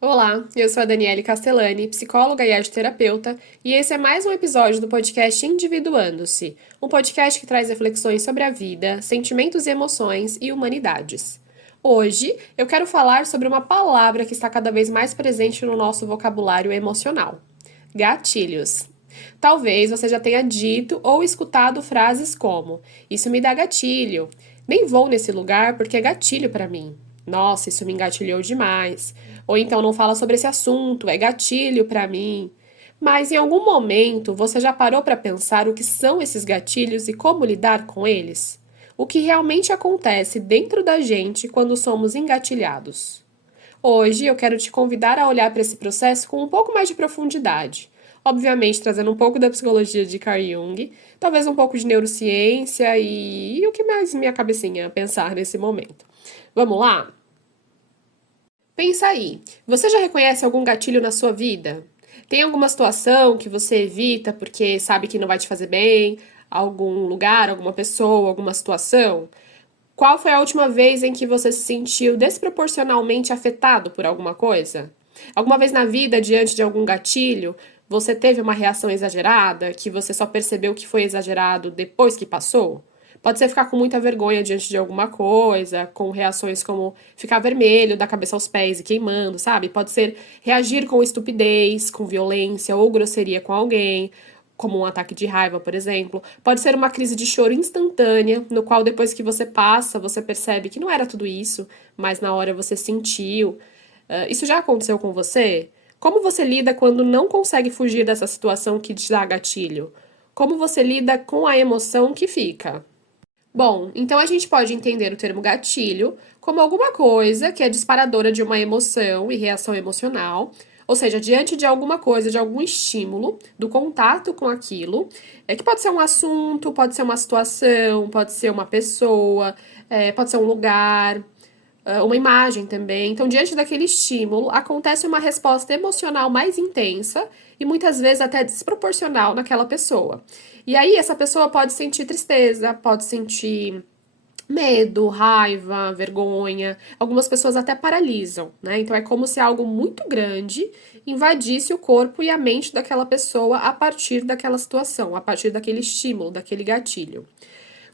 Olá, eu sou a Daniele Castellani, psicóloga e arteterapeuta, e esse é mais um episódio do podcast Individuando-se, um podcast que traz reflexões sobre a vida, sentimentos e emoções e humanidades. Hoje, eu quero falar sobre uma palavra que está cada vez mais presente no nosso vocabulário emocional: gatilhos. Talvez você já tenha dito ou escutado frases como: "Isso me dá gatilho", "Nem vou nesse lugar porque é gatilho para mim", "Nossa, isso me engatilhou demais", ou então "Não fala sobre esse assunto, é gatilho para mim". Mas em algum momento você já parou para pensar o que são esses gatilhos e como lidar com eles? O que realmente acontece dentro da gente quando somos engatilhados? Hoje eu quero te convidar a olhar para esse processo com um pouco mais de profundidade. Obviamente, trazendo um pouco da psicologia de Carl Jung, talvez um pouco de neurociência e o que mais minha cabecinha pensar nesse momento. Vamos lá? Pensa aí, você já reconhece algum gatilho na sua vida? Tem alguma situação que você evita porque sabe que não vai te fazer bem? Algum lugar, alguma pessoa, alguma situação? Qual foi a última vez em que você se sentiu desproporcionalmente afetado por alguma coisa? Alguma vez na vida, diante de algum gatilho, você teve uma reação exagerada que você só percebeu que foi exagerado depois que passou? Pode ser ficar com muita vergonha diante de alguma coisa, com reações como ficar vermelho da cabeça aos pés e queimando, sabe? Pode ser reagir com estupidez, com violência ou grosseria com alguém, como um ataque de raiva, por exemplo. Pode ser uma crise de choro instantânea, no qual depois que você passa, você percebe que não era tudo isso, mas na hora você sentiu. Isso já aconteceu com você? Como você lida quando não consegue fugir dessa situação que te dá gatilho? Como você lida com a emoção que fica? Bom, então a gente pode entender o termo gatilho como alguma coisa que é disparadora de uma emoção e reação emocional, ou seja, diante de alguma coisa, de algum estímulo, do contato com aquilo, que pode ser um assunto, pode ser uma situação, pode ser uma pessoa, pode ser um lugar, uma imagem também. Então, diante daquele estímulo, acontece uma resposta emocional mais intensa e muitas vezes até desproporcional naquela pessoa. E aí, essa pessoa pode sentir tristeza, pode sentir medo, raiva, vergonha. Algumas pessoas até paralisam, né? Então, é como se algo muito grande invadisse o corpo e a mente daquela pessoa a partir daquela situação, a partir daquele estímulo, daquele gatilho.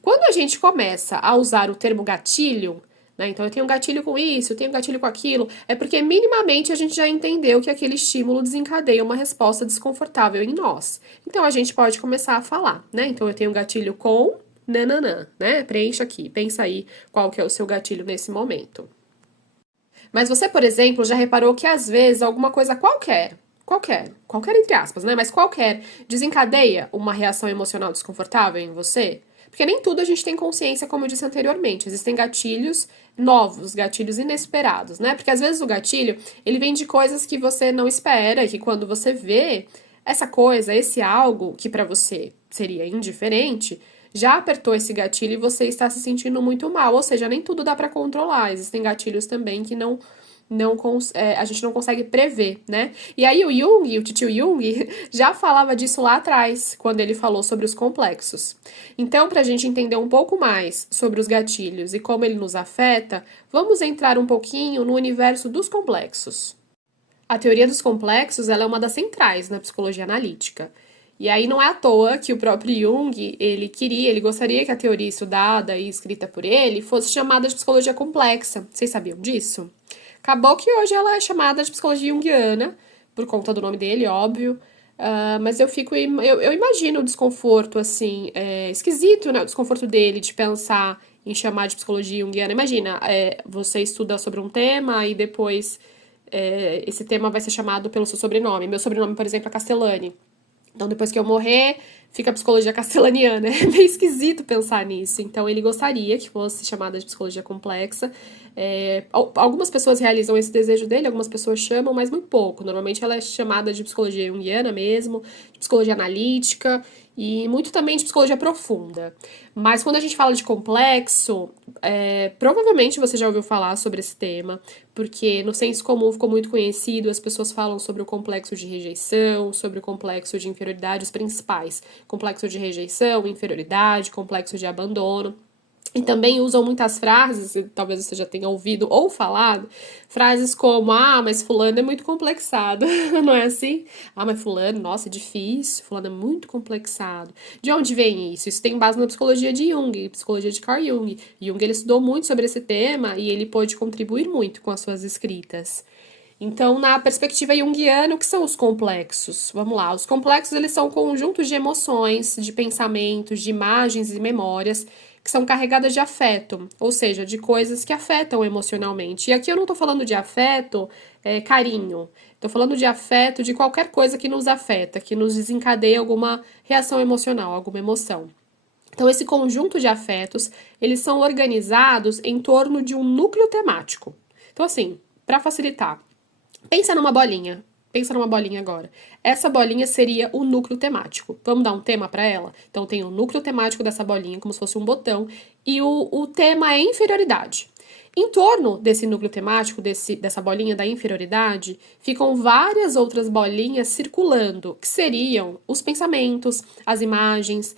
Quando a gente começa a usar o termo gatilho, né, então eu tenho um gatilho com isso, eu tenho um gatilho com aquilo, é porque minimamente a gente já entendeu que aquele estímulo desencadeia uma resposta desconfortável em nós. Então a gente pode começar a falar, né? Então eu tenho um gatilho com nananã, né? Preencha aqui, pensa aí qual que é o seu gatilho nesse momento. Mas você, por exemplo, já reparou que às vezes alguma coisa qualquer entre aspas, né? Mas qualquer, desencadeia uma reação emocional desconfortável em você? Porque nem tudo a gente tem consciência, como eu disse anteriormente. Existem gatilhos novos, gatilhos inesperados, né? Porque às vezes o gatilho, ele vem de coisas que você não espera e que quando você vê essa coisa, esse algo que pra você seria indiferente, já apertou esse gatilho e você está se sentindo muito mal. Ou seja, nem tudo dá pra controlar. Existem gatilhos também que a gente não consegue prever, né? E aí o titio Jung, já falava disso lá atrás, quando ele falou sobre os complexos. Então, para a gente entender um pouco mais sobre os gatilhos e como ele nos afeta, vamos entrar um pouquinho no universo dos complexos. A teoria dos complexos, ela é uma das centrais na psicologia analítica. E aí não é à toa que o próprio Jung, ele gostaria que a teoria estudada e escrita por ele fosse chamada de psicologia complexa. Vocês sabiam disso? Acabou que hoje ela é chamada de psicologia junguiana, por conta do nome dele, óbvio. Mas eu imagino o desconforto, assim, esquisito, né? O desconforto dele de pensar em chamar de psicologia junguiana. Imagina, você estuda sobre um tema e depois esse tema vai ser chamado pelo seu sobrenome. Meu sobrenome, por exemplo, é Castellani. Então, depois que eu morrer, fica a psicologia castelaniana. É meio esquisito pensar nisso. Então, ele gostaria que fosse chamada de psicologia complexa. Algumas pessoas realizam esse desejo dele, algumas pessoas chamam, mas muito pouco. Normalmente ela é chamada de psicologia junguiana mesmo, de psicologia analítica. e muito também de psicologia profunda. Mas quando a gente fala de complexo, provavelmente você já ouviu falar sobre esse tema, porque no senso comum ficou muito conhecido, as pessoas falam sobre o complexo de rejeição, sobre o complexo de inferioridade, os principais. Complexo de rejeição, inferioridade, complexo de abandono. E também usam muitas frases, e talvez você já tenha ouvido ou falado, frases como, mas fulano é muito complexado, não é assim? Mas fulano, nossa, é difícil, fulano é muito complexado. De onde vem isso? Isso tem base na psicologia de Jung, psicologia de Carl Jung. Jung, ele estudou muito sobre esse tema e ele pôde contribuir muito com as suas escritas. Então, na perspectiva junguiana, o que são os complexos? Vamos lá, os complexos eles são conjuntos de emoções, de pensamentos, de imagens e memórias que são carregadas de afeto, ou seja, de coisas que afetam emocionalmente. E aqui eu não estou falando de afeto, carinho. Estou falando de afeto de qualquer coisa que nos afeta, que nos desencadeia alguma reação emocional, alguma emoção. Então, esse conjunto de afetos, eles são organizados em torno de um núcleo temático. Então, assim, para facilitar, pensa numa bolinha. Pensa numa bolinha agora. Essa bolinha seria o núcleo temático. Vamos dar um tema para ela? Então tem o núcleo temático dessa bolinha, como se fosse um botão, e o tema é inferioridade. Em torno desse núcleo temático, dessa bolinha da inferioridade, ficam várias outras bolinhas circulando, que seriam os pensamentos, as imagens,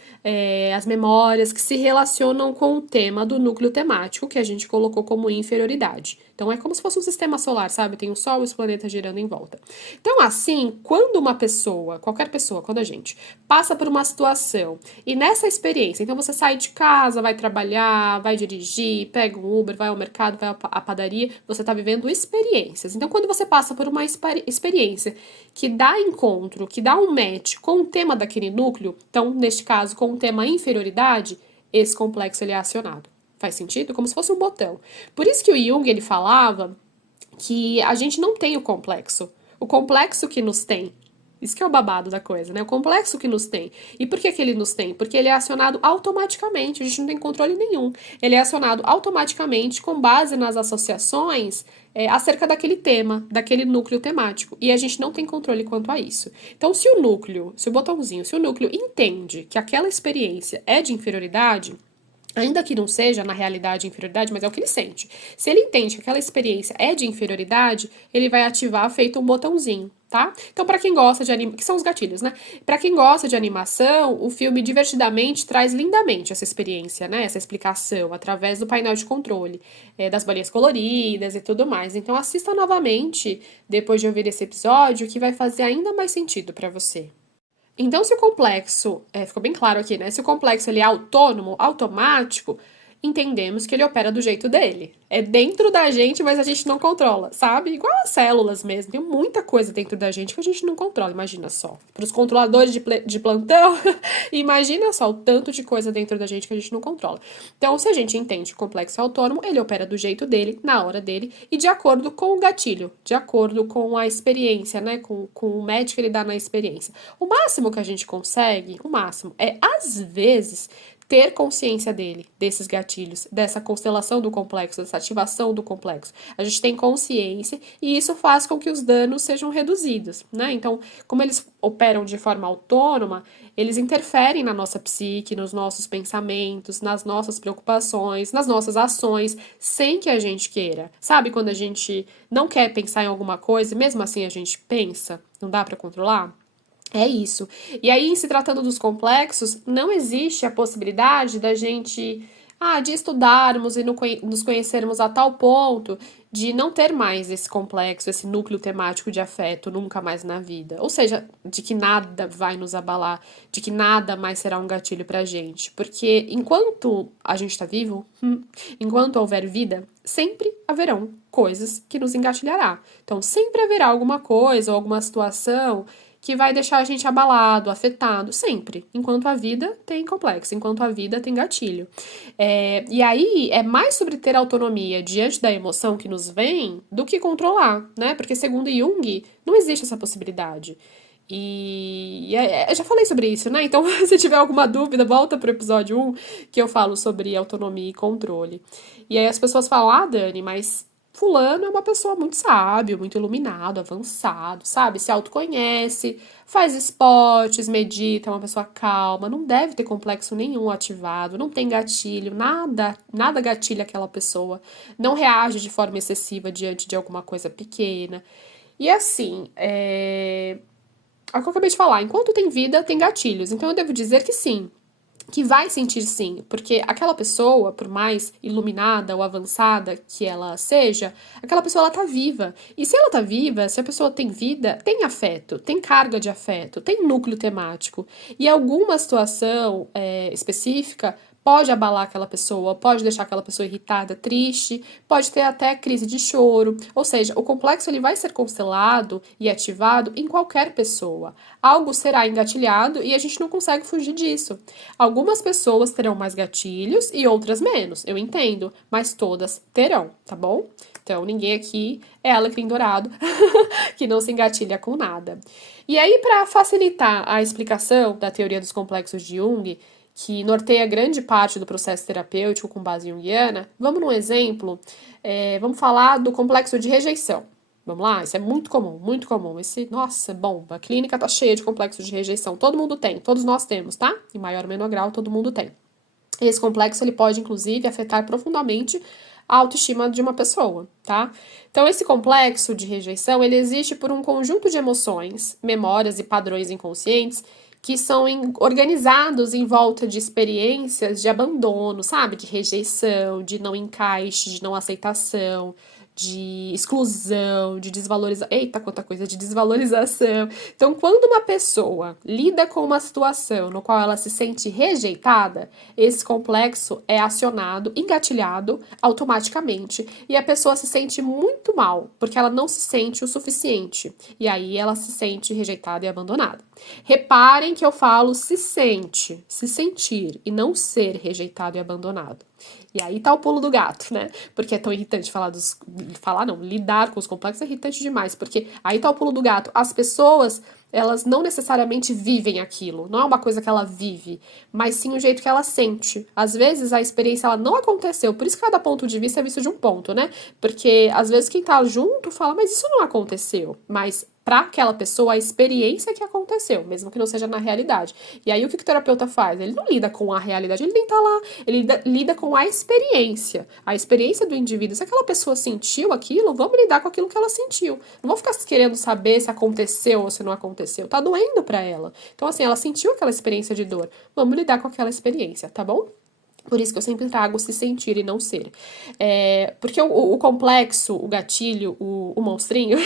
as memórias que se relacionam com o tema do núcleo temático, que a gente colocou como inferioridade. Então é como se fosse um sistema solar, sabe? Tem o Sol e os planetas girando em volta. Então, assim, quando uma pessoa, qualquer pessoa, quando a gente passa por uma situação e nessa experiência, então você sai de casa, vai trabalhar, vai dirigir, pega um Uber, vai ao mercado, vai à padaria, você está vivendo experiências. Então, quando você passa por uma experiência que dá encontro, que dá um match com o tema daquele núcleo, então, neste caso, com o tema inferioridade, esse complexo ele é acionado. Faz sentido? Como se fosse um botão. Por isso que o Jung, ele falava que a gente não tem o complexo. O complexo que nos tem. Isso que é o babado da coisa, né? O complexo que nos tem. E por que que ele nos tem? Porque ele é acionado automaticamente, a gente não tem controle nenhum. Ele é acionado automaticamente com base nas associações acerca daquele tema, daquele núcleo temático. E a gente não tem controle quanto a isso. Então, se o núcleo entende que aquela experiência é de inferioridade, ainda que não seja na realidade inferioridade, mas é o que ele sente. Se ele entende que aquela experiência é de inferioridade, ele vai ativar feito um botãozinho, tá? Então, para quem gosta de animação, que são os gatilhos, né? Para quem gosta de animação, o filme Divertidamente traz lindamente essa experiência, né? Essa explicação através do painel de controle, das bolinhas coloridas e tudo mais. Então, assista novamente depois de ouvir esse episódio, que vai fazer ainda mais sentido para você. Então, se o complexo, ficou bem claro aqui, né? Se o complexo ele é autônomo, automático, entendemos que ele opera do jeito dele. É dentro da gente, mas a gente não controla, sabe? Igual as células mesmo. Tem muita coisa dentro da gente que a gente não controla, imagina só. Para os controladores de plantão, imagina só o tanto de coisa dentro da gente que a gente não controla. Então, se a gente entende que o complexo é autônomo, ele opera do jeito dele, na hora dele, e de acordo com o gatilho, de acordo com a experiência, né? Com o match que ele dá na experiência. O máximo que a gente consegue, às vezes, ter consciência desses gatilhos, dessa constelação do complexo, dessa ativação do complexo. A gente tem consciência e isso faz com que os danos sejam reduzidos, né? Então, como eles operam de forma autônoma, eles interferem na nossa psique, nos nossos pensamentos, nas nossas preocupações, nas nossas ações, sem que a gente queira. Sabe quando a gente não quer pensar em alguma coisa e mesmo assim a gente pensa? Não dá para controlar? É isso. E aí, em se tratando dos complexos, não existe a possibilidade da gente, de estudarmos e nos conhecermos a tal ponto de não ter mais esse complexo, esse núcleo temático de afeto nunca mais na vida. Ou seja, de que nada vai nos abalar, de que nada mais será um gatilho pra gente. Porque enquanto a gente tá vivo, enquanto houver vida, sempre haverão coisas que nos engatilhará. Então, sempre haverá alguma coisa ou alguma situação que vai deixar a gente abalado, afetado, sempre. Enquanto a vida tem complexo, enquanto a vida tem gatilho. E aí, é mais sobre ter autonomia diante da emoção que nos vem do que controlar, né? Porque, segundo Jung, não existe essa possibilidade. Eu já falei sobre isso, né? Então, se tiver alguma dúvida, volta pro episódio 1, que eu falo sobre autonomia e controle. E aí as pessoas falam, Dani, mas fulano é uma pessoa muito sábio, muito iluminado, avançado, sabe? Se autoconhece, faz esportes, medita, é uma pessoa calma, não deve ter complexo nenhum ativado, não tem gatilho, nada gatilha aquela pessoa, não reage de forma excessiva diante de alguma coisa pequena. E assim, é o que eu acabei de falar, enquanto tem vida, tem gatilhos. Então eu devo dizer que sim, que vai sentir sim, porque aquela pessoa, por mais iluminada ou avançada que ela seja, aquela pessoa ela tá viva. E se ela tá viva, se a pessoa tem vida, tem afeto, tem carga de afeto, tem núcleo temático. E alguma situação específica pode abalar aquela pessoa, pode deixar aquela pessoa irritada, triste, pode ter até crise de choro. Ou seja, o complexo ele vai ser constelado e ativado em qualquer pessoa. Algo será engatilhado e a gente não consegue fugir disso. Algumas pessoas terão mais gatilhos e outras menos, eu entendo, mas todas terão, tá bom? Então, ninguém aqui é alecrim dourado que não se engatilha com nada. E aí, para facilitar a explicação da teoria dos complexos de Jung, que norteia grande parte do processo terapêutico com base junguiana, vamos num exemplo, vamos falar do complexo de rejeição. Vamos lá? Isso é muito comum, muito comum. Nossa, bomba. A clínica tá cheia de complexos de rejeição. Todo mundo tem, todos nós temos, tá? Em maior ou menor grau, todo mundo tem. Esse complexo, ele pode, inclusive, afetar profundamente a autoestima de uma pessoa, tá? Então, esse complexo de rejeição, ele existe por um conjunto de emoções, memórias e padrões inconscientes que são organizados em volta de experiências de abandono, sabe? De rejeição, de não encaixe, de não aceitação, de exclusão, de desvalorização. Eita, quanta coisa, de desvalorização. Então, quando uma pessoa lida com uma situação no qual ela se sente rejeitada, esse complexo é acionado, engatilhado automaticamente, e a pessoa se sente muito mal, porque ela não se sente o suficiente. E aí ela se sente rejeitada e abandonada. Reparem que eu falo se sente, se sentir, e não ser rejeitado e abandonado. E aí tá o pulo do gato, né? Porque é tão irritante lidar com os complexos é irritante demais, porque aí tá o pulo do gato. As pessoas, elas não necessariamente vivem aquilo, não é uma coisa que ela vive, mas sim o jeito que ela sente. Às vezes a experiência ela não aconteceu, por isso que cada ponto de vista é visto de um ponto, né? Porque às vezes quem tá junto fala, mas isso não aconteceu, mas para aquela pessoa a experiência que aconteceu, mesmo que não seja na realidade. E aí o que o terapeuta faz? Ele não lida com a realidade, ele nem tá lá, ele lida com a experiência do indivíduo. Se aquela pessoa sentiu aquilo, vamos lidar com aquilo que ela sentiu. Não vou ficar querendo saber se aconteceu ou se não aconteceu, tá doendo para ela. Então assim, ela sentiu aquela experiência de dor, vamos lidar com aquela experiência, tá bom? Por isso que eu sempre trago se sentir e não ser. Porque o complexo, o gatilho, o monstrinho,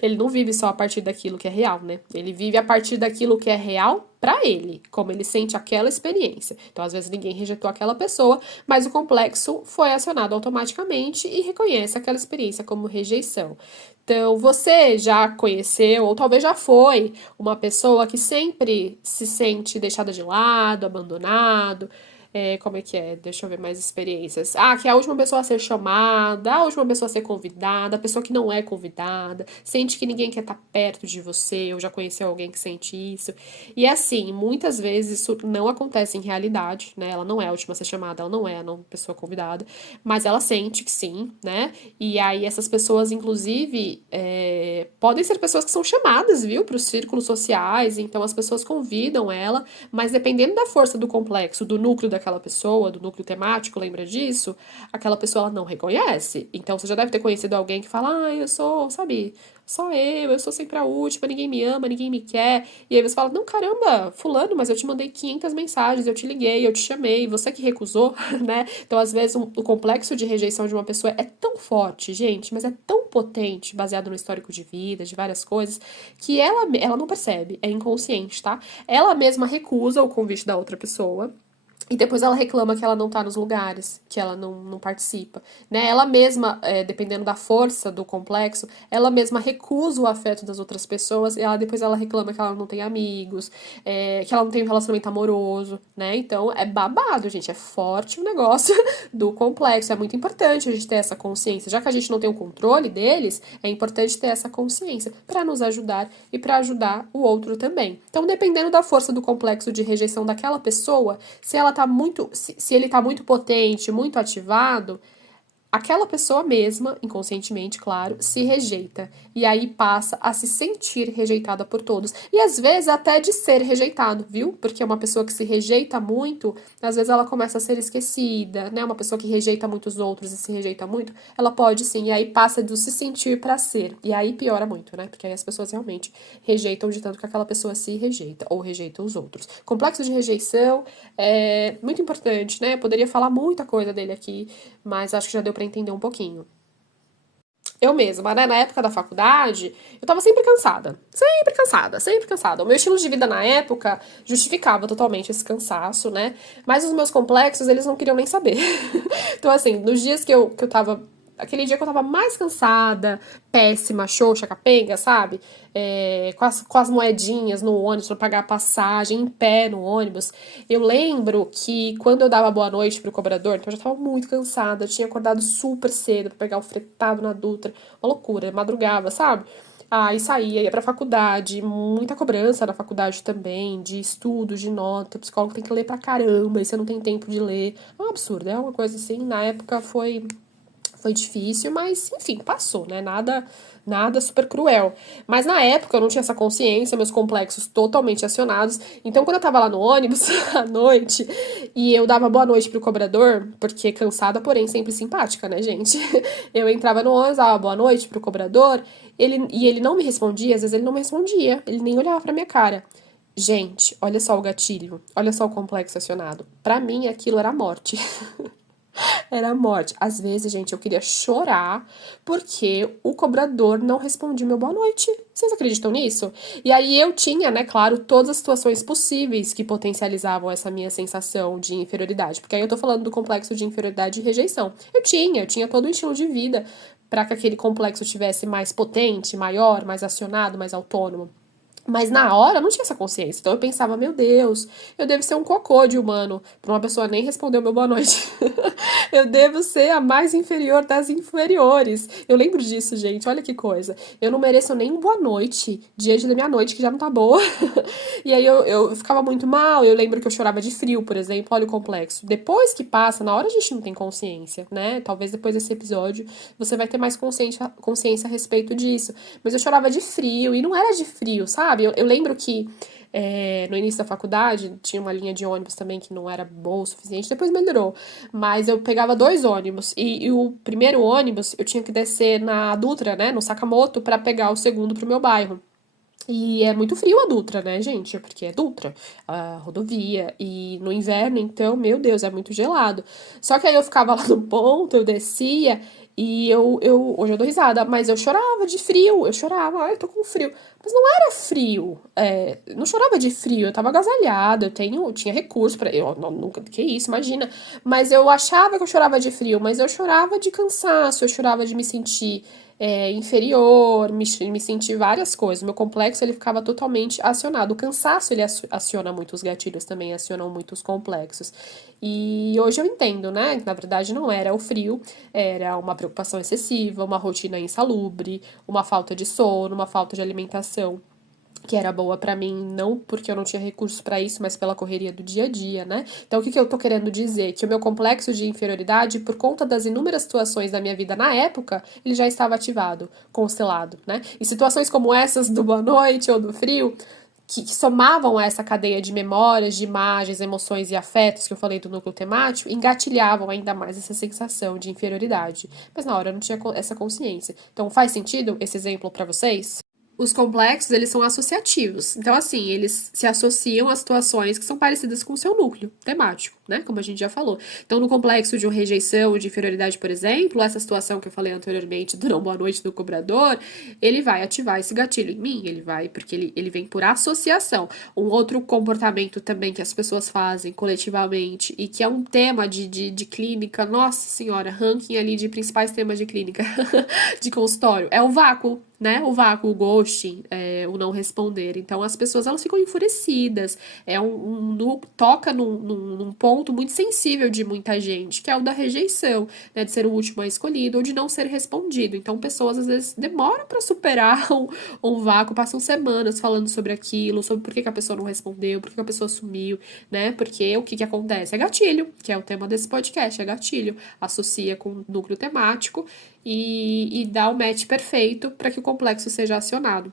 ele não vive só a partir daquilo que é real, né? Ele vive a partir daquilo que é real pra ele, como ele sente aquela experiência. Então, às vezes, ninguém rejeitou aquela pessoa, mas o complexo foi acionado automaticamente e reconhece aquela experiência como rejeição. Então, você já conheceu, ou talvez já foi, uma pessoa que sempre se sente deixada de lado, abandonado, como é que é? Deixa eu ver mais experiências. Que é a última pessoa a ser chamada, a última pessoa a ser convidada, a pessoa que não é convidada, sente que ninguém quer estar perto de você, ou já conheceu alguém que sente isso. E assim, muitas vezes isso não acontece em realidade, né? Ela não é a última a ser chamada, ela não é a pessoa convidada, mas ela sente que sim, né? E aí essas pessoas, inclusive, podem ser pessoas que são chamadas, viu, para os círculos sociais, então as pessoas convidam ela, mas dependendo da força do complexo, do núcleo daquela pessoa, do núcleo temático, lembra disso? Aquela pessoa ela não reconhece. Então você já deve ter conhecido alguém que fala, eu sou, sabe, só eu sou sempre a última, ninguém me ama, ninguém me quer. E aí você fala, não, caramba, fulano, mas eu te mandei 500 mensagens, eu te liguei, eu te chamei, você que recusou, né? Então, às vezes, o complexo de rejeição de uma pessoa é tão forte, gente, mas é tão potente, baseado no histórico de vida, de várias coisas, que ela não percebe, é inconsciente, tá? Ela mesma recusa o convite da outra pessoa, e depois ela reclama que ela não tá nos lugares, que ela não participa, né? Ela mesma, dependendo da força do complexo, ela mesma recusa o afeto das outras pessoas, e depois ela reclama que ela não tem amigos, que ela não tem um relacionamento amoroso, né? Então é babado, gente, é forte o negócio do complexo, é muito importante a gente ter essa consciência. Já que a gente não tem o controle deles, é importante ter essa consciência para nos ajudar e para ajudar o outro também. Então, dependendo da força do complexo de rejeição daquela pessoa, se ele tá muito potente, muito ativado, aquela pessoa mesma, inconscientemente, claro, se rejeita. E aí passa a se sentir rejeitada por todos. E às vezes até de ser rejeitado, viu? Porque uma pessoa que se rejeita muito, às vezes ela começa a ser esquecida, né? Uma pessoa que rejeita muitos outros e se rejeita muito, ela pode sim, e aí passa do se sentir pra ser. E aí piora muito, né? Porque aí as pessoas realmente rejeitam de tanto que aquela pessoa se rejeita ou rejeita os outros. Complexo de rejeição é muito importante, né? Eu poderia falar muita coisa dele aqui, mas acho que já deu pra entender um pouquinho. Eu mesma, né, na época da faculdade, eu tava sempre cansada. Sempre cansada, sempre cansada. O meu estilo de vida na época justificava totalmente esse cansaço, né? Mas os meus complexos, eles não queriam nem saber. Então, assim, nos dias que eu tava. Aquele dia que eu tava mais cansada, péssima, xoxa, capenga, sabe? Com as moedinhas no ônibus pra pagar a passagem, em pé no ônibus. Eu lembro que quando eu dava boa noite pro cobrador, então eu já tava muito cansada, eu tinha acordado super cedo pra pegar o fretado na Dutra, uma loucura, madrugava, sabe? Aí saía, ia pra faculdade, muita cobrança na faculdade também, de estudo, de nota, o psicólogo tem que ler pra caramba, e você não tem tempo de ler. É um absurdo, é uma coisa assim, na época foi difícil, mas enfim, passou, né? Nada super cruel. Mas na época eu não tinha essa consciência, meus complexos totalmente acionados. Então quando eu tava lá no ônibus à noite e eu dava boa noite pro cobrador, porque cansada, porém sempre simpática, né, gente? Eu entrava no ônibus, dava boa noite pro cobrador, ele não me respondia, às vezes ele não me respondia, ele nem olhava pra minha cara. Gente, olha só o gatilho, olha só o complexo acionado. Pra mim aquilo era a morte. Era a morte. Às vezes, gente, eu queria chorar porque o cobrador não respondia meu boa noite. Vocês acreditam nisso? E aí eu tinha, né, claro, todas as situações possíveis que potencializavam essa minha sensação de inferioridade. Porque aí eu tô falando do complexo de inferioridade e rejeição. Eu tinha todo o estilo de vida para que aquele complexo tivesse mais potente, maior, mais acionado, mais autônomo. Mas na hora eu não tinha essa consciência. Então eu pensava, meu Deus, eu devo ser um cocô de humano pra uma pessoa nem responder o meu boa noite. Eu devo ser a mais inferior das inferiores. Eu lembro disso, gente. Olha que coisa. Eu não mereço nem boa noite diante da minha noite, que já não tá boa. E aí eu ficava muito mal. Eu lembro que eu chorava de frio, por exemplo. Olha o complexo. Depois que passa, na hora a gente não tem consciência, né? Talvez depois desse episódio você vai ter mais consciência a respeito disso. Mas eu chorava de frio, e não era de frio, sabe? Eu lembro que no início da faculdade tinha uma linha de ônibus também que não era boa o suficiente, depois melhorou. Mas eu pegava dois ônibus, e o primeiro ônibus eu tinha que descer na Dutra, né, no Sakamoto, pra pegar o segundo pro meu bairro. E é muito frio a Dutra, né, gente? Porque é Dutra, a rodovia. E no inverno, então, meu Deus, é muito gelado. Só que aí eu ficava lá no ponto, eu descia e hoje eu dou risada, mas eu chorava de frio. Eu chorava, ai, eu tô com frio. Mas não era frio, não chorava de frio, eu tava agasalhada, tinha recurso pra. Eu nunca, que isso, imagina. Mas eu achava que eu chorava de frio, mas eu chorava de cansaço, eu chorava de me sentir inferior, me sentir várias coisas. Meu complexo ele ficava totalmente acionado. O cansaço ele aciona muitos gatilhos também, acionam muitos complexos. E hoje eu entendo, né? Que na verdade não era o frio, era uma preocupação excessiva, uma rotina insalubre, uma falta de sono, uma falta de alimentação que era boa pra mim, não porque eu não tinha recursos pra isso, mas pela correria do dia a dia, né? Então, o que eu tô querendo dizer? Que o meu complexo de inferioridade, por conta das inúmeras situações da minha vida na época, ele já estava ativado, constelado, né? E situações como essas do boa noite ou do frio, que somavam a essa cadeia de memórias, de imagens, emoções e afetos que eu falei do núcleo temático, engatilhavam ainda mais essa sensação de inferioridade. Mas na hora eu não tinha essa consciência. Então, faz sentido esse exemplo pra vocês? Os complexos, eles são associativos. Então, assim, eles se associam a situações que são parecidas com o seu núcleo temático, né? Como a gente já falou. Então, no complexo de uma rejeição, de inferioridade, por exemplo, essa situação que eu falei anteriormente do não boa noite do cobrador, ele vai ativar esse gatilho em mim, porque ele vem por associação. Um outro comportamento também que as pessoas fazem coletivamente e que é um tema de clínica, nossa senhora, ranking ali de principais temas de clínica, de consultório, é o vácuo. né? O vácuo, o ghosting, o não responder. Então as pessoas elas ficam enfurecidas. Toca num ponto muito sensível de muita gente, que é o da rejeição, né? De ser o último a escolhido ou de não ser respondido. Então pessoas às vezes demoram para superar um vácuo, passam semanas falando sobre aquilo, sobre por que que a pessoa não respondeu, por que que a pessoa sumiu, né? Porque o que que acontece? É gatilho, que é o tema desse podcast, é gatilho. Associa com núcleo temático e dá o match perfeito para que o complexo seja acionado.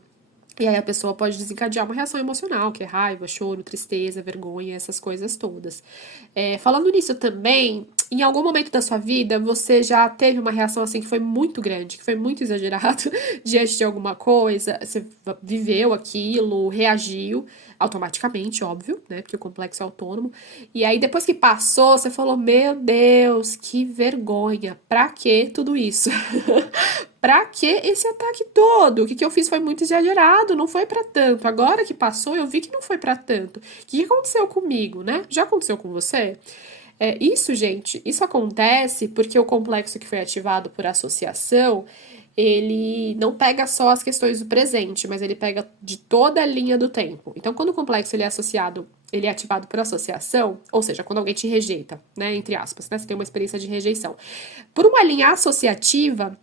E aí a pessoa pode desencadear uma reação emocional, que é raiva, choro, tristeza, vergonha, essas coisas todas. Falando nisso também, em algum momento da sua vida, você já teve uma reação assim que foi muito grande, que foi muito exagerado diante de alguma coisa, você viveu aquilo, reagiu automaticamente, óbvio, né? Porque o complexo é autônomo. E aí depois que passou, você falou: "Meu Deus, que vergonha. Pra que tudo isso?" Pra que esse ataque todo? O que eu fiz foi muito exagerado, não foi pra tanto. Agora que passou, eu vi que não foi pra tanto. O que aconteceu comigo, né? Já aconteceu com você? Isso, gente, isso acontece porque o complexo que foi ativado por associação, ele não pega só as questões do presente, mas ele pega de toda a linha do tempo. Então, quando o complexo ele é ativado por associação, ou seja, quando alguém te rejeita, né, entre aspas, né, você tem uma experiência de rejeição. Por uma linha associativa,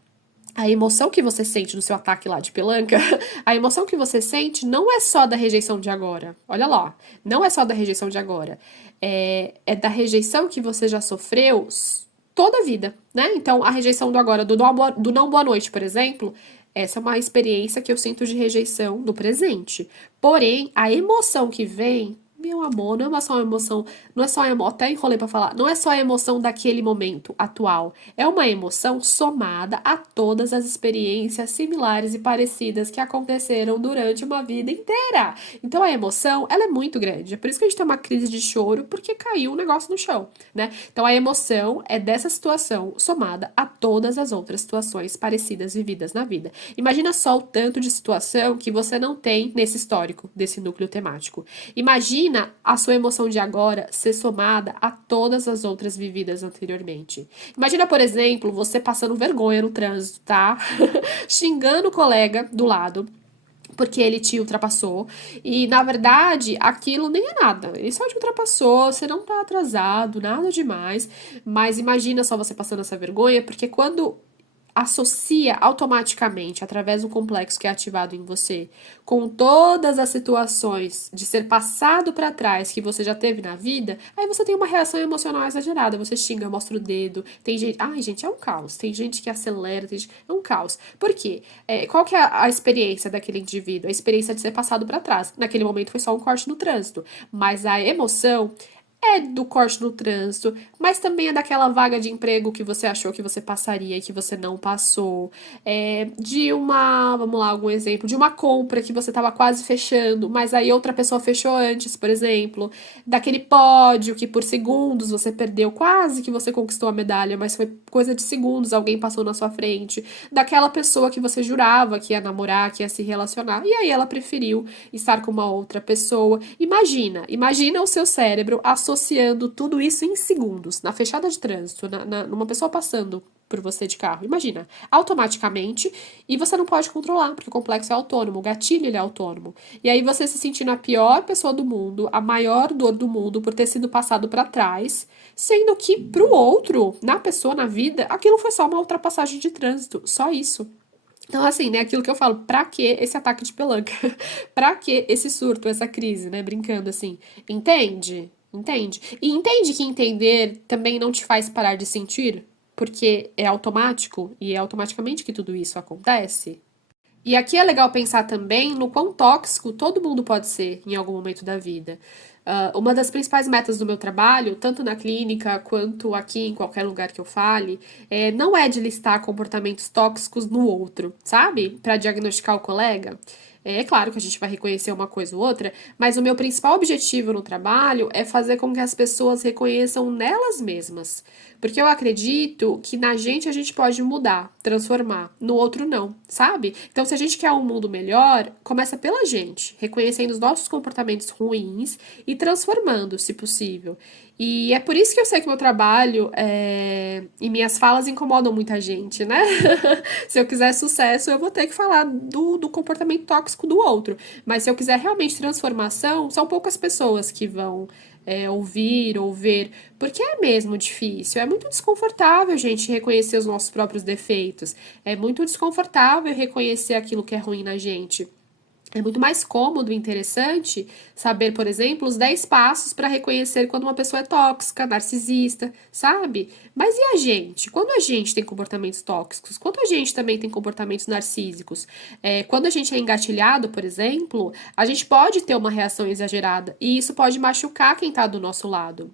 a emoção que você sente no seu ataque lá de pelanca, a emoção que você sente não é só da rejeição de agora. Olha lá, não é só da rejeição de agora. É da rejeição que você já sofreu toda a vida, né? Então, a rejeição do agora, do não boa noite, por exemplo, essa é uma experiência que eu sinto de rejeição no presente. Porém, a emoção que vem, meu amor, não é só uma emoção, não é só a emoção, até enrolei pra falar, não é só a emoção daquele momento atual, é uma emoção somada a todas as experiências similares e parecidas que aconteceram durante uma vida inteira. Então a emoção, ela é muito grande, é por isso que a gente tem uma crise de choro, porque caiu um negócio no chão, né? Então a emoção é dessa situação somada a todas as outras situações parecidas vividas na vida. Imagina só o tanto de situação que você não tem nesse histórico, desse núcleo temático. Imagina a sua emoção de agora ser somada a todas as outras vividas anteriormente. Imagina, por exemplo, você passando vergonha no trânsito, tá? Xingando o colega do lado porque ele te ultrapassou. E, na verdade, aquilo nem é nada. Ele só te ultrapassou, você não tá atrasado, nada demais. Mas imagina só você passando essa vergonha, porque quando associa automaticamente, através do complexo que é ativado em você, com todas as situações de ser passado para trás que você já teve na vida, aí você tem uma reação emocional exagerada. Você xinga, mostra o dedo. Tem gente. Ai, gente, é um caos. Tem gente que acelera, é um caos. Por quê? Qual que é a experiência daquele indivíduo? A experiência de ser passado para trás. Naquele momento foi só um corte no trânsito. Mas a emoção é do corte no trânsito, mas também é daquela vaga de emprego que você achou que você passaria e que você não passou. Vamos lá, algum exemplo, de uma compra que você estava quase fechando, mas aí outra pessoa fechou antes, por exemplo. Daquele pódio que por segundos você perdeu, quase que você conquistou a medalha, mas foi coisa de segundos, alguém passou na sua frente. Daquela pessoa que você jurava que ia namorar, que ia se relacionar, e aí ela preferiu estar com uma outra pessoa. Imagina o seu cérebro associando tudo isso em segundos, na fechada de trânsito, numa pessoa passando por você de carro. Imagina, automaticamente, e você não pode controlar, porque o complexo é autônomo, o gatilho ele é autônomo. E aí você se sentindo a pior pessoa do mundo, a maior dor do mundo por ter sido passado para trás, sendo que pro outro, na pessoa, na vida, aquilo foi só uma ultrapassagem de trânsito, só isso. Então, assim, né, aquilo que eu falo, pra que esse ataque de pelanca? Pra que esse surto, essa crise, né, brincando assim, entende? Entende? E entende que entender também não te faz parar de sentir, porque é automático e é automaticamente que tudo isso acontece. E aqui é legal pensar também no quão tóxico todo mundo pode ser em algum momento da vida. Uma das principais metas do meu trabalho, tanto na clínica quanto aqui em qualquer lugar que eu fale, não é de listar comportamentos tóxicos no outro, sabe? Para diagnosticar o colega. É claro que a gente vai reconhecer uma coisa ou outra, mas o meu principal objetivo no trabalho é fazer com que as pessoas reconheçam nelas mesmas. Porque eu acredito que na gente a gente pode mudar, transformar, no outro não, sabe? Então, se a gente quer um mundo melhor, começa pela gente, reconhecendo os nossos comportamentos ruins e transformando, se possível. E é por isso que eu sei que meu trabalho e minhas falas incomodam muita gente, né? Se eu quiser sucesso, eu vou ter que falar do comportamento tóxico do outro. Mas se eu quiser realmente transformação, são poucas pessoas que vão ouvir ou ver, porque é mesmo difícil. É muito desconfortável, gente, reconhecer os nossos próprios defeitos. É muito desconfortável reconhecer aquilo que é ruim na gente. É muito mais cômodo e interessante saber, por exemplo, os 10 passos para reconhecer quando uma pessoa é tóxica, narcisista, sabe? Mas e a gente? Quando a gente tem comportamentos tóxicos? Quando a gente também tem comportamentos narcísicos? Quando a gente é engatilhado, por exemplo, a gente pode ter uma reação exagerada e isso pode machucar quem tá do nosso lado.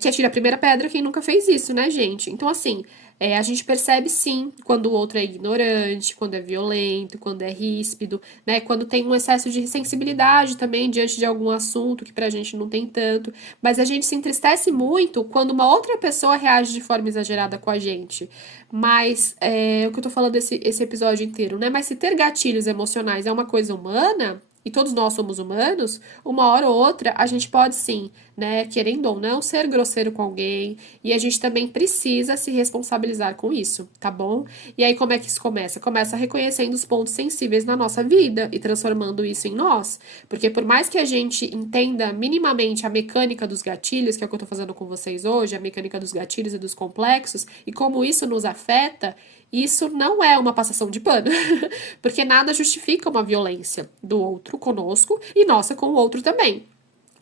Que atira a primeira pedra quem nunca fez isso, né, gente? Então, assim, a gente percebe sim quando o outro é ignorante, quando é violento, quando é ríspido, né? Quando tem um excesso de sensibilidade também diante de algum assunto que pra gente não tem tanto. Mas a gente se entristece muito quando uma outra pessoa reage de forma exagerada com a gente. Mas é o que eu tô falando esse episódio inteiro, né? Mas se ter gatilhos emocionais é uma coisa humana, e todos nós somos humanos, uma hora ou outra a gente pode sim, né, querendo ou não, ser grosseiro com alguém, e a gente também precisa se responsabilizar com isso, tá bom? E aí como é que isso começa? Começa reconhecendo os pontos sensíveis na nossa vida e transformando isso em nós, porque por mais que a gente entenda minimamente a mecânica dos gatilhos, que é o que eu tô fazendo com vocês hoje, a mecânica dos gatilhos e dos complexos, e como isso nos afeta, isso não é uma passação de pano, porque nada justifica uma violência do outro conosco e nossa com o outro também.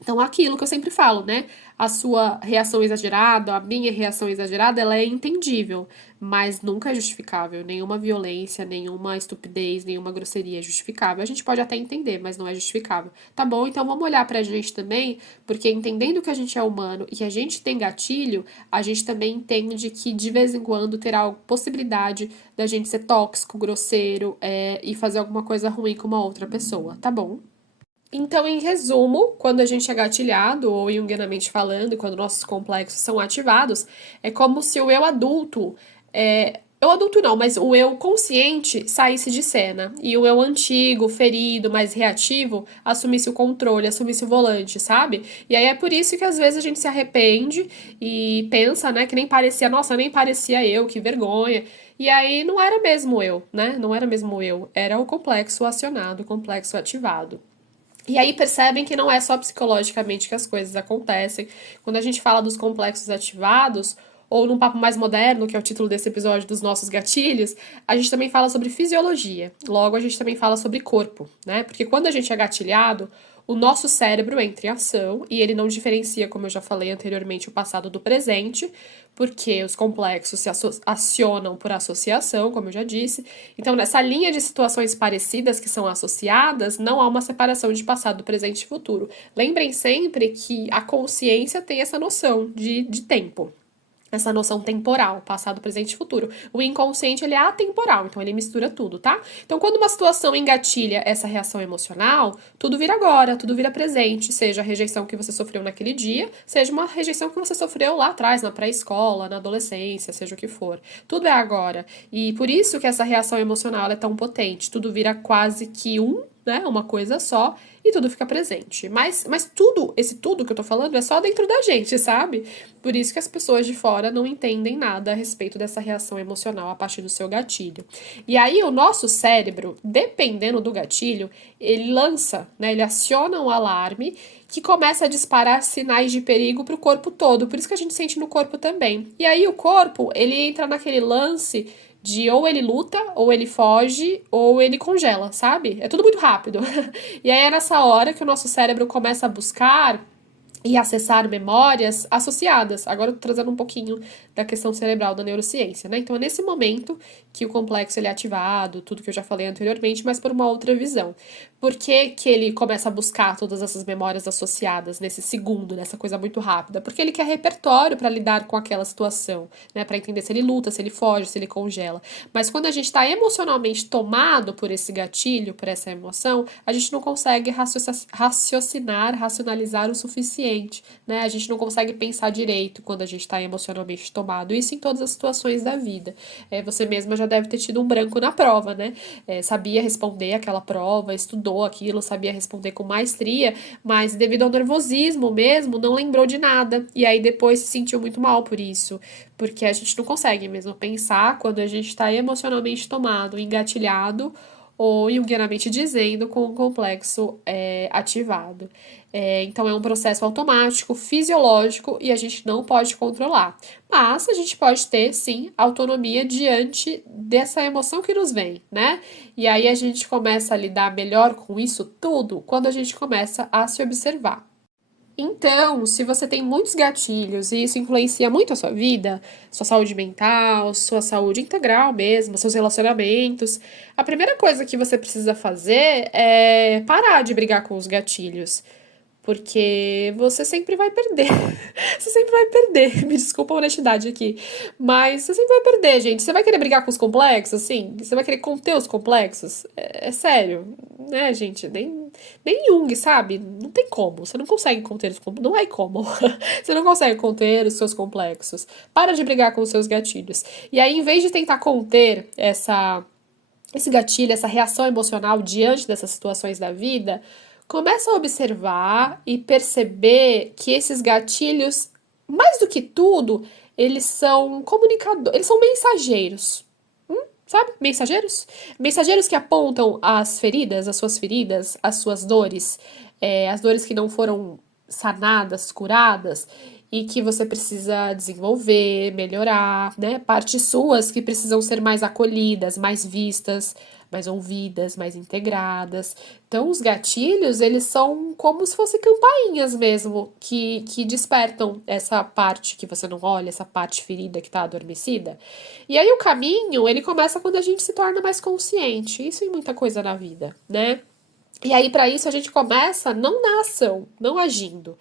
Então, aquilo que eu sempre falo, né? A sua reação exagerada, a minha reação exagerada, ela é entendível, mas nunca é justificável. Nenhuma violência, nenhuma estupidez, nenhuma grosseria é justificável. A gente pode até entender, mas não é justificável. Tá bom? Então, vamos olhar pra gente também, porque entendendo que a gente é humano e que a gente tem gatilho, a gente também entende que de vez em quando terá a possibilidade da gente ser tóxico, grosseiro, e fazer alguma coisa ruim com uma outra pessoa, tá bom? Então, em resumo, quando a gente é gatilhado, ou junguianamente falando, quando nossos complexos são ativados, é como se o eu adulto, eu adulto não, mas o eu consciente saísse de cena, e o eu antigo, ferido, mais reativo, assumisse o controle, assumisse o volante, sabe? E aí é por isso que às vezes a gente se arrepende e pensa, né, que nem parecia, nossa, nem parecia eu, que vergonha. E aí não era mesmo eu, né? Não era mesmo eu, era o complexo acionado, o complexo ativado. E aí percebem que não é só psicologicamente que as coisas acontecem. Quando a gente fala dos complexos ativados, ou num papo mais moderno, que é o título desse episódio dos nossos gatilhos, a gente também fala sobre fisiologia. Logo, a gente também fala sobre corpo, né? Porque quando a gente é gatilhado, o nosso cérebro entra em ação e ele não diferencia, como eu já falei anteriormente, o passado do presente, porque os complexos se acionam por associação, como eu já disse. Então, nessa linha de situações parecidas que são associadas, não há uma separação de passado, presente e futuro. Lembrem sempre que a consciência tem essa noção de tempo. Essa noção temporal, passado, presente e futuro. O inconsciente, ele é atemporal, então ele mistura tudo, tá? Então, quando uma situação engatilha essa reação emocional, tudo vira agora, tudo vira presente, seja a rejeição que você sofreu naquele dia, seja uma rejeição que você sofreu lá atrás, na pré-escola, na adolescência, seja o que for. Tudo é agora. E por isso que essa reação emocional é tão potente. Tudo vira quase que né, uma coisa só, e tudo fica presente. Mas tudo, esse tudo que eu tô falando é só dentro da gente, sabe? Por isso que as pessoas de fora não entendem nada a respeito dessa reação emocional a partir do seu gatilho. E aí o nosso cérebro, dependendo do gatilho, ele lança, né, ele aciona um alarme que começa a disparar sinais de perigo pro corpo todo. Por isso que a gente sente no corpo também. E aí o corpo, ele entra naquele lance de ou ele luta, ou ele foge, ou ele congela, sabe? É tudo muito rápido. E aí é nessa hora que o nosso cérebro começa a buscar e acessar memórias associadas. Agora eu tô trazendo um pouquinho da questão cerebral da neurociência, né? Então é nesse momento que o complexo ele é ativado, tudo que eu já falei anteriormente, mas por uma outra visão. Por que que ele começa a buscar todas essas memórias associadas nesse segundo, nessa coisa muito rápida? Porque ele quer repertório para lidar com aquela situação, né? Para entender se ele luta, se ele foge, se ele congela. Mas quando a gente está emocionalmente tomado por esse gatilho, por essa emoção, a gente não consegue raciocinar, racionalizar o suficiente consciente, né? A gente não consegue pensar direito quando a gente está emocionalmente tomado. Isso em todas as situações da vida. Você mesma já deve ter tido um branco na prova, né? Sabia responder aquela prova, estudou aquilo, sabia responder com maestria, mas devido ao nervosismo mesmo, não lembrou de nada. E aí depois se sentiu muito mal por isso. Porque a gente não consegue mesmo pensar quando a gente está emocionalmente tomado, engatilhado ou junguianamente dizendo, com o complexo ativado. Então é um processo automático, fisiológico e a gente não pode controlar. Mas a gente pode ter, sim, autonomia diante dessa emoção que nos vem, né? E aí a gente começa a lidar melhor com isso tudo quando a gente começa a se observar. Então, se você tem muitos gatilhos e isso influencia muito a sua vida, sua saúde mental, sua saúde integral mesmo, seus relacionamentos, a primeira coisa que você precisa fazer é parar de brigar com os gatilhos. Porque você sempre vai perder. Você sempre vai perder. Me desculpa a honestidade aqui. Mas você sempre vai perder, gente. Você vai querer brigar com os complexos, assim? Você vai querer conter os complexos? É sério. Né, gente? Nem Jung, sabe? Não tem como. Você não consegue conter os complexos. Não é como. Você não consegue conter os seus complexos. Para de brigar com os seus gatilhos. E aí, em vez de tentar conter esse gatilho, essa reação emocional diante dessas situações da vida, começa a observar e perceber que esses gatilhos, mais do que tudo, eles são comunicadores, eles são mensageiros. Sabe? Mensageiros? Mensageiros que apontam as feridas, as suas dores, as dores que não foram sanadas, curadas, e que você precisa desenvolver, melhorar, né? Partes suas que precisam ser mais acolhidas, mais vistas, mais ouvidas, mais integradas. Então, os gatilhos, eles são como se fossem campainhas mesmo, que despertam essa parte que você não olha, essa parte ferida que está adormecida. E aí, o caminho, ele começa quando a gente se torna mais consciente. Isso em muita coisa na vida, né? E aí, para isso, a gente começa não na ação, não agindo.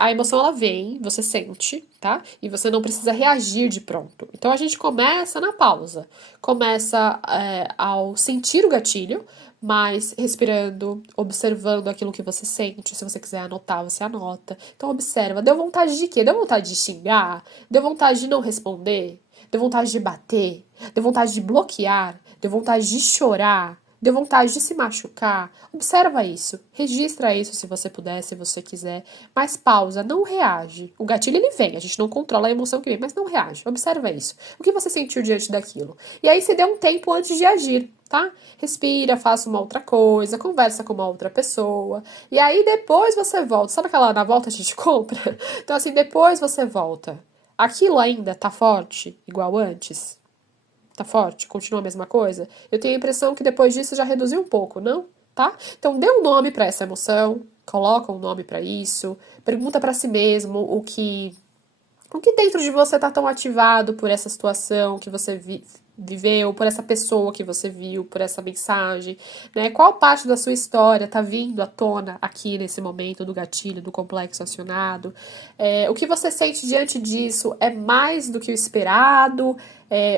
A emoção ela vem, você sente, tá? E você não precisa reagir de pronto. Então a gente começa na pausa. Começa ao sentir o gatilho, mas respirando, observando aquilo que você sente. Se você quiser anotar, você anota. Então observa. Deu vontade de quê? Deu vontade de xingar? Deu vontade de não responder? Deu vontade de bater? Deu vontade de bloquear? Deu vontade de chorar? Deu vontade de se machucar? Observa isso, registra isso se você puder, se você quiser, mas pausa, não reage. O gatilho ele vem, a gente não controla a emoção que vem, mas não reage. Observa isso. O que você sentiu diante daquilo? E aí se dê um tempo antes de agir, tá? Respira, faça uma outra coisa, conversa com uma outra pessoa. E aí depois você volta. Sabe aquela na volta a gente compra? Então assim, depois você volta. Aquilo ainda tá forte, igual antes? Tá forte? Continua a mesma coisa? Eu tenho a impressão que depois disso já reduziu um pouco, não? Tá? Então dê um nome para essa emoção, coloca um nome para isso, pergunta para si mesmo o que dentro de você tá tão ativado por essa situação que você viveu, por essa pessoa que você viu, por essa mensagem, né? Qual parte da sua história tá vindo à tona aqui nesse momento do gatilho, do complexo acionado? O que você sente diante disso é mais do que o esperado?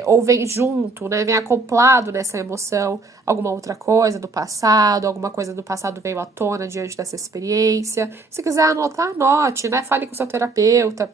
Ou vem junto, né? Vem acoplado nessa emoção alguma outra coisa do passado, alguma coisa do passado veio à tona diante dessa experiência. Se quiser anotar, anote, né? Fale com o seu terapeuta.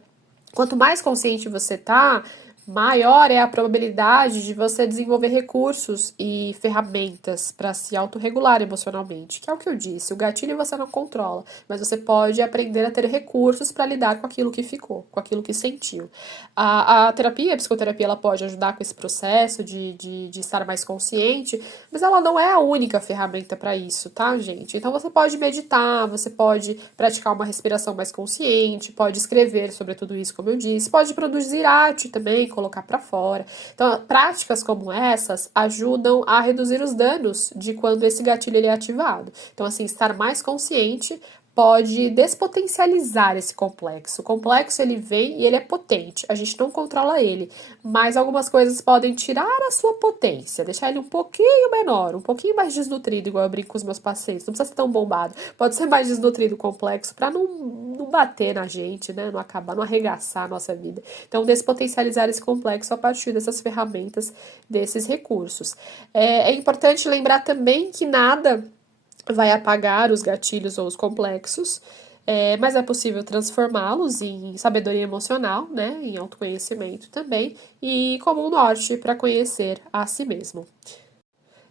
Quanto mais consciente você tá, maior é a probabilidade de você desenvolver recursos e ferramentas para se autorregular emocionalmente, que é o que eu disse. O gatilho você não controla, mas você pode aprender a ter recursos para lidar com aquilo que ficou, com aquilo que sentiu. A terapia, a psicoterapia, ela pode ajudar com esse processo de estar mais consciente, mas ela não é a única ferramenta para isso, tá, gente? Então você pode meditar, você pode praticar uma respiração mais consciente, pode escrever sobre tudo isso, como eu disse, pode produzir arte também, colocar para fora. Então, práticas como essas ajudam a reduzir os danos de quando esse gatilho ele é ativado. Então, assim, estar mais consciente pode despotencializar esse complexo. O complexo ele vem e ele é potente, a gente não controla ele, mas algumas coisas podem tirar a sua potência, deixar ele um pouquinho menor, um pouquinho mais desnutrido, igual eu brinco com os meus pacientes. Não precisa ser tão bombado, pode ser mais desnutrido o complexo para não bater na gente, né? Não acabar, não arregaçar a nossa vida. Então, despotencializar esse complexo a partir dessas ferramentas, desses recursos. É importante lembrar também que nada vai apagar os gatilhos ou os complexos. mas é possível transformá-los em sabedoria emocional, né, em autoconhecimento também, e como um norte para conhecer a si mesmo.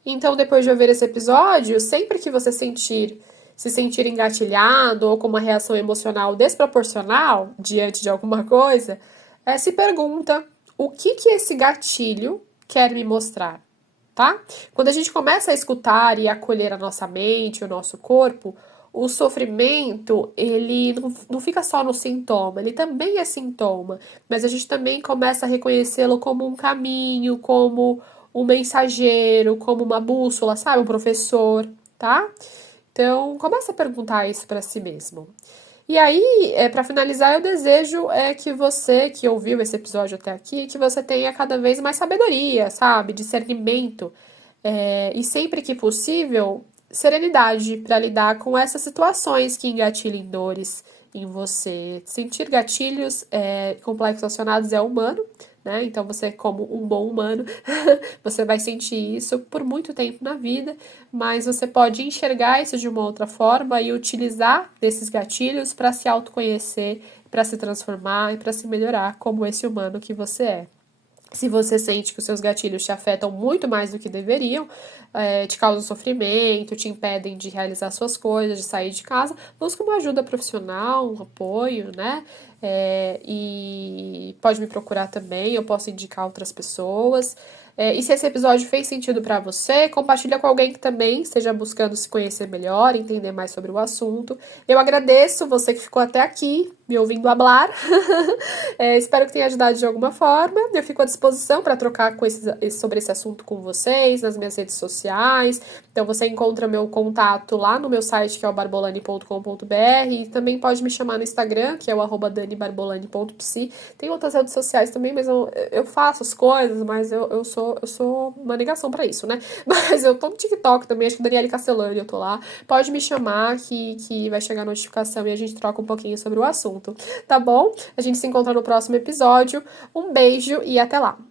Então, depois de ouvir esse episódio, sempre que você se sentir engatilhado ou com uma reação emocional desproporcional diante de alguma coisa, se pergunta o que esse gatilho quer me mostrar, tá? Quando a gente começa a escutar e acolher a nossa mente, o nosso corpo, o sofrimento, ele não fica só no sintoma, ele também é sintoma, mas a gente também começa a reconhecê-lo como um caminho, como um mensageiro, como uma bússola, sabe? Um professor, tá? Então, começa a perguntar isso para si mesmo. E aí, para finalizar, eu desejo que você que ouviu esse episódio até aqui, que você tenha cada vez mais sabedoria, sabe? Discernimento. E sempre que possível, serenidade para lidar com essas situações que engatilhem dores em você. Sentir gatilhos complexos acionados é humano, né? Então você, como um bom humano, você vai sentir isso por muito tempo na vida, mas você pode enxergar isso de uma outra forma e utilizar desses gatilhos para se autoconhecer, para se transformar e para se melhorar como esse humano que você é. Se você sente que os seus gatilhos te afetam muito mais do que deveriam, te causam sofrimento, te impedem de realizar suas coisas, de sair de casa, busca uma ajuda profissional, um apoio, né? E pode me procurar também, eu posso indicar outras pessoas. E se esse episódio fez sentido para você, compartilha com alguém que também esteja buscando se conhecer melhor, entender mais sobre o assunto. Eu agradeço você que ficou até aqui, me ouvindo hablar. Espero que tenha ajudado de alguma forma. Eu fico à disposição para trocar sobre esse assunto com vocês nas minhas redes sociais. Então você encontra meu contato lá no meu site, que é o barbolani.com.br, e também pode me chamar no Instagram, que é o @danibarbolani.psi. Tem outras redes sociais também, mas eu faço as coisas, mas eu sou uma negação pra isso, né? Mas eu tô no TikTok também, acho que Daniele Castellani, eu tô lá. Pode me chamar que vai chegar a notificação e a gente troca um pouquinho sobre o assunto, tá bom? A gente se encontra no próximo episódio. Um beijo e até lá!